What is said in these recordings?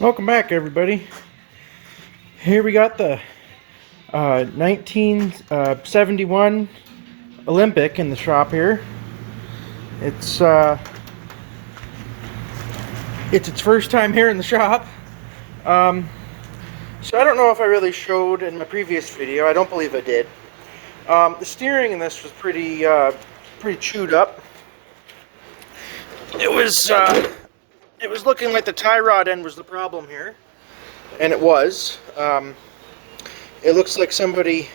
Welcome back, everybody. Here we got the 1971 Olympic in the shop here. It's its first time here in the shop. Um, so I don't know if I really showed in my previous video. I don't believe I did. The steering in this was pretty chewed up. It was looking like the tie rod end was the problem here, and it was. It looks like somebody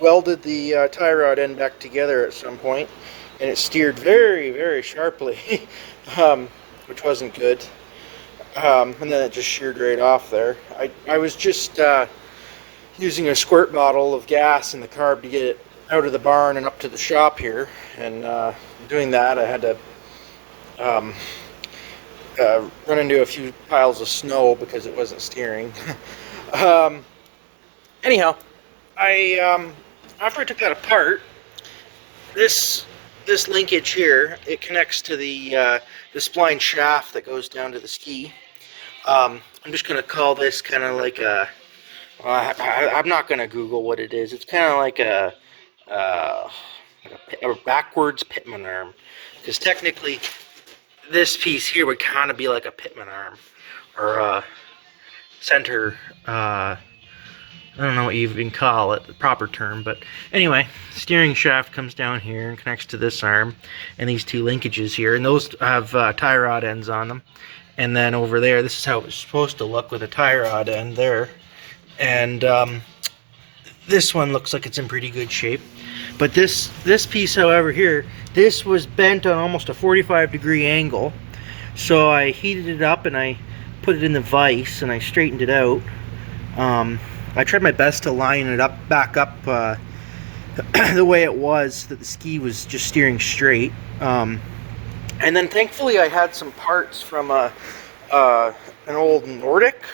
welded the tie rod end back together at some point, and it steered very sharply, which wasn't good. And then it just sheared right off there. I was just using a squirt bottle of gas in the carb to get it out of the barn and up to the shop here, and doing that I had to run into a few piles of snow because it wasn't steering. Anyhow, after I took that apart, this linkage here, it connects to the spline shaft that goes down to the ski. I'm just gonna call this kind of like a. I'm not gonna Google what it is. It's kind of like a backwards pitman arm, because technically this piece here would kind of be like a pitman arm, or a center. I don't know what you even call it, the proper term, but anyway, steering shaft comes down here and connects to this arm, and these two linkages here, and those have tie rod ends on them. And then over there, this is how it's supposed to look with a tie rod end there. And this one looks like it's in pretty good shape. But this piece, however, here, this was bent on almost a 45-degree angle. So I heated it up and I put it in the vise and I straightened it out. I tried my best to line it back up the way it was, so that the ski was just steering straight. And then thankfully I had some parts from an old Nordic,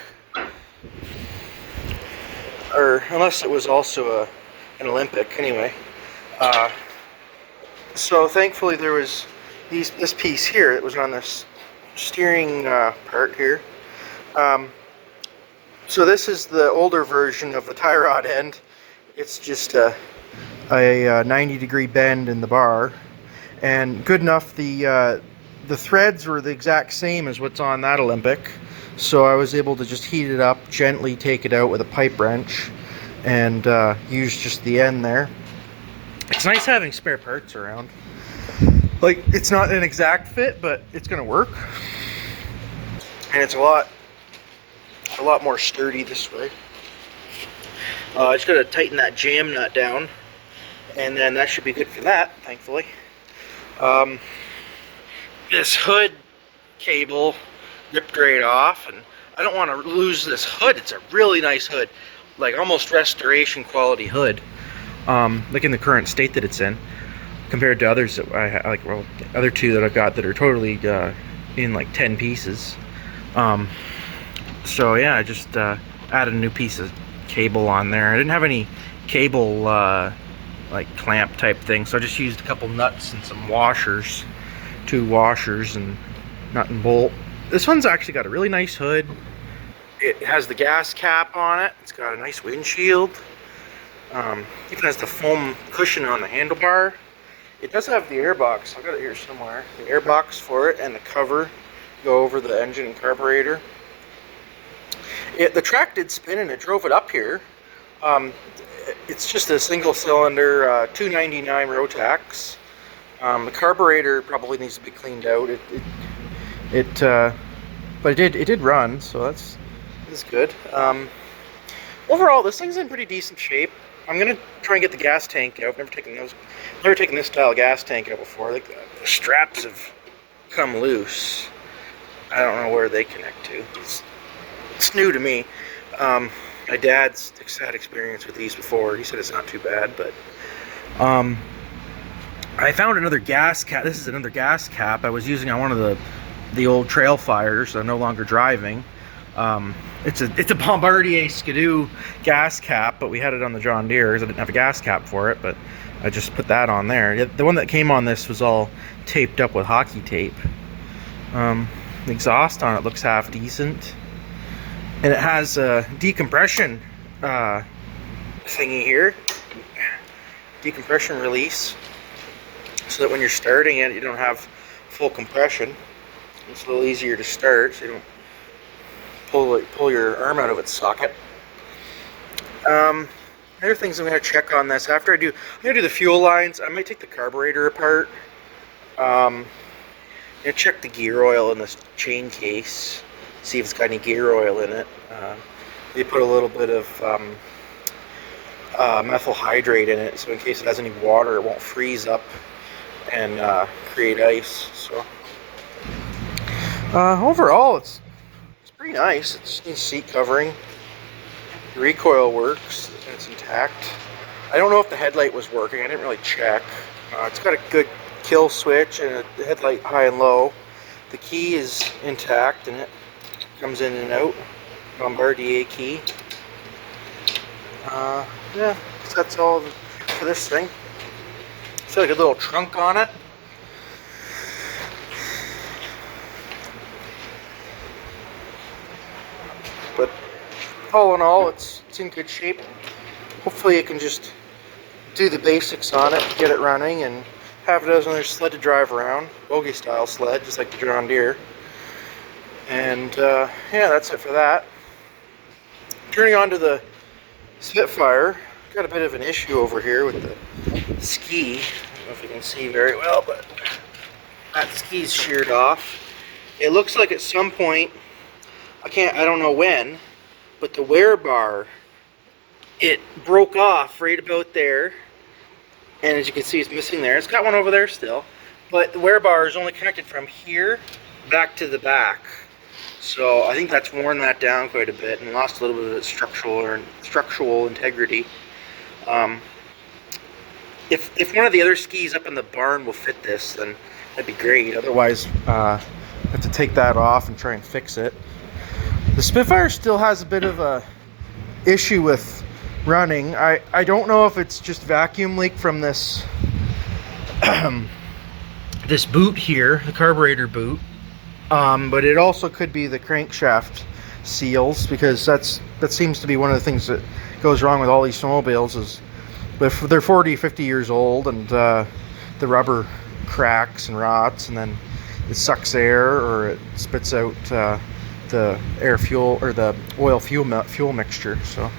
or unless it was also an Olympic, anyway. So thankfully there was this piece here that was on this steering part here. So this is the older version of the tie rod end. It's just a 90-degree bend in the bar, and good enough. The threads were the exact same as what's on that Olympic, so I was able to just heat it up, gently take it out with a pipe wrench, and use just the end there. It's nice having spare parts around. Like, it's not an exact fit, but it's gonna work, and it's a lot more sturdy this way. I just gotta tighten that jam nut down, and then that should be good for that, thankfully. This hood cable ripped right off, and I don't want to lose this hood. It's a really nice hood, like almost restoration quality hood, like in the current state that it's in, compared to others that I have, like, well, the other two that I've got that are totally in like 10 pieces. So yeah, I just added a new piece of cable on there. I didn't have any cable like clamp type thing, so I just used a couple nuts and some washers, 2 washers and nut and bolt. This one's actually got a really nice hood. It has the gas cap on it. It's got a nice windshield. Even has the foam cushion on the handlebar. It does have the airbox. I've got it here somewhere. The airbox for it and the cover go over the engine and carburetor. The track did spin and it drove it up here. It's just a single cylinder 299 Rotax. The carburetor probably needs to be cleaned out. But it did run, so that's good. Overall, this thing's in pretty decent shape. I'm gonna try and get the gas tank out. Never taken this style of gas tank out before. Like, the straps have come loose. I don't know where they connect to. It's new to me. My dad's had experience with these before. He said it's not too bad, but I found another gas cap. This is another gas cap I was using on one of the old trail fires I'm no longer driving. It's a Bombardier Skidoo gas cap, but we had it on the John Deere because I didn't have a gas cap for it, but I just put that on there. The one that came on this was all taped up with hockey tape. The exhaust on it looks half decent. And it has a decompression thingy here, decompression release, so that when you're starting it, you don't have full compression. It's a little easier to start, so you don't pull your arm out of its socket. Other things I'm going to check on this after I'm going to do the fuel lines. I might take the carburetor apart. I'm going to check the gear oil in this chain case, see if it's got any gear oil in it. They put a little bit of methyl hydrate in it, so in case it has any water, it won't freeze up and create ice. So overall, it's pretty nice. It's neat seat covering. The recoil works. It's intact. I don't know if the headlight was working. I didn't really check. It's got a good kill switch and a headlight high and low. The key is intact and it comes in and out. Bombardier key. Yeah, so that's all for this thing. It's like a little trunk on it. But all in all, it's in good shape. Hopefully, it can just do the basics on it, get it running, and have it as another sled to drive around, bogey style sled, just like the John Deere. And yeah, that's it for that. Turning on to the Spitfire, got a bit of an issue over here with the ski. I don't know if you can see very well, but that ski's sheared off. It looks like at some point, I don't know when, but the wear bar, it broke off right about there, and as you can see, it's missing there. It's got one over there still, but the wear bar is only connected from here back to the back. So I think that's worn that down quite a bit and lost a little bit of its structural integrity. If one of the other skis up in the barn will fit this, then that'd be great. Otherwise, I have to take that off and try and fix it. The Spitfire still has a bit of a issue with running. I don't know if it's just vacuum leak from this this boot here, the carburetor boot, but it also could be the crankshaft seals, because that seems to be one of the things that goes wrong with all these snowmobiles is they're 40, 50 years old, and the rubber cracks and rots, and then it sucks air or it spits out the air fuel or the oil fuel mixture. So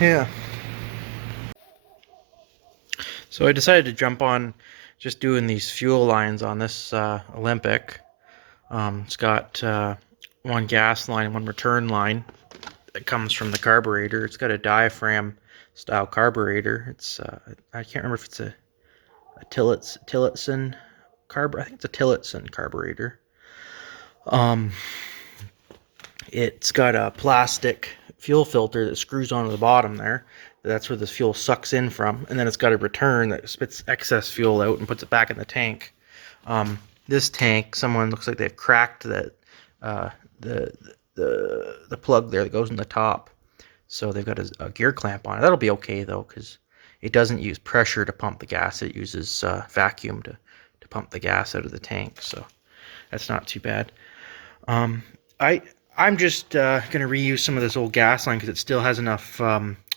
yeah. So I decided to jump on just doing these fuel lines on this Olympic. It's got one gas line and one return line that comes from the carburetor. It's got a diaphragm style carburetor. It's I can't remember if it's a Tillotson carb. I think it's a Tillotson carburetor. It's got a plastic fuel filter that screws onto the bottom there. That's where the fuel sucks in from, and then it's got a return that spits excess fuel out and puts it back in the tank. This tank, someone looks like they've cracked that the plug there that goes in the top, so they've got a gear clamp on it. That'll be okay though, because it doesn't use pressure to pump the gas. It uses vacuum to pump the gas out of the tank, so that's not too bad. I'm just going to reuse some of this old gas line because it still has enough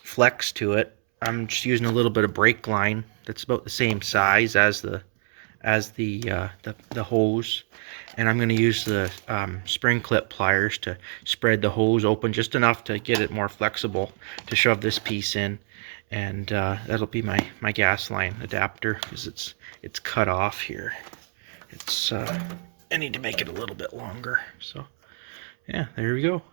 flex to it. I'm just using a little bit of brake line that's about the same size as the hose, and I'm going to use the spring clip pliers to spread the hose open just enough to get it more flexible to shove this piece in, and that'll be my gas line adapter because it's cut off here. I need to make it a little bit longer, so yeah, there we go.